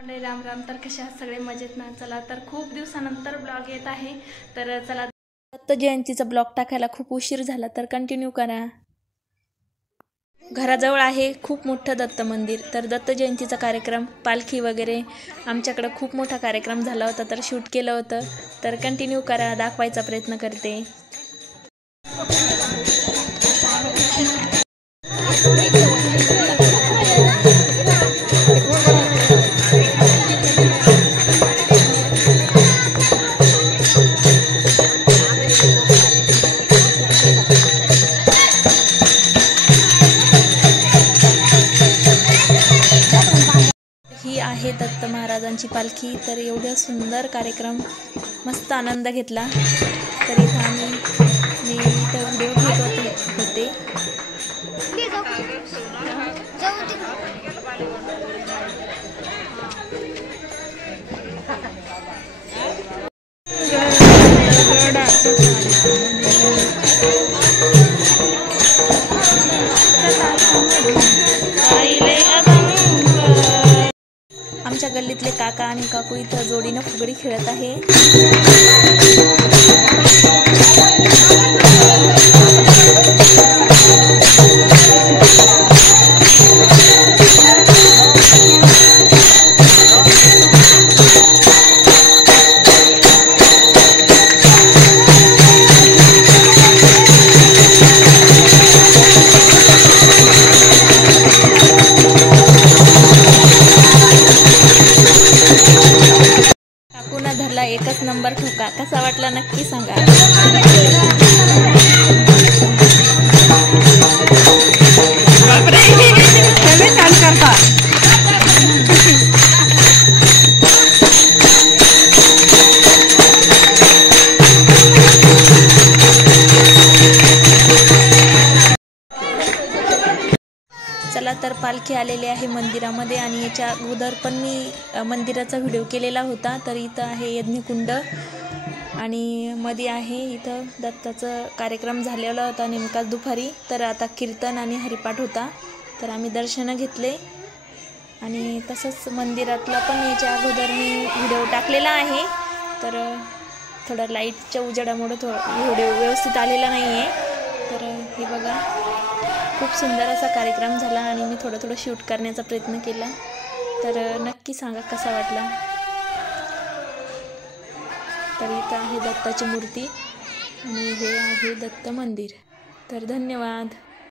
मंडळी राम राम. तर कशा आहात सगळे? मजेत ना? चला तर खूप दिवसानंतर ब्लॉग येत आहे. तर चला, दत्त जयंतीचा ब्लॉग टाकायला खूप उशीर झाला तर कंटिन्यू करा. घराजवळ आहे खूप मोठं दत्त मंदिर. तर दत्त जयंतीचा कार्यक्रम, पालखी वगैरे आमच्याकडं खूप मोठा कार्यक्रम झाला होता, तर शूट केलं होतं. तर कंटिन्यू करा, दाखवायचा प्रयत्न करते. ही आहे दत्त महाराजांची पालखी. तर एवढा सुंदर कार्यक्रम, मस्त आनंद घेतला. तर इथं मी इथं व्हिडिओ घेत होते. आमच्या गल्लीतले काका आणि काकू इथं जोडीनं फुगडी खेळत आहे. काकूना धरला एकच नंबर ठोका. कसा वाटला नक्की सांगा. चला तर पालखी आलेली आहे मंदिरामध्ये, आणि याच्या अगोदर पण मी मंदिराचा व्हिडिओ केलेला होता. तर इथं आहे यज्ञकुंड, आणि मध्ये आहे इथं दत्ताचं कार्यक्रम झालेला होता नेमका दुपारी. तर आता कीर्तन आणि हरिपाठ होता, तर आम्ही दर्शनं घेतले. आणि तसंच मंदिरातला पण याच्या अगोदर मी व्हिडिओ टाकलेला आहे. तर थोडं लाईटच्या उजेडामुळे व्हिडिओ व्यवस्थित आलेला नाही आहे. तर हे बघा, खूप सुंदर असा कार्यक्रम झाला, आणि मी थोडं शूट करण्याचा प्रयत्न केला. तर नक्की सांगा कसा वाटला. तर इथं आहे दत्ताची मूर्ती, आणि हे आहे दत्त मंदिर. तर धन्यवाद.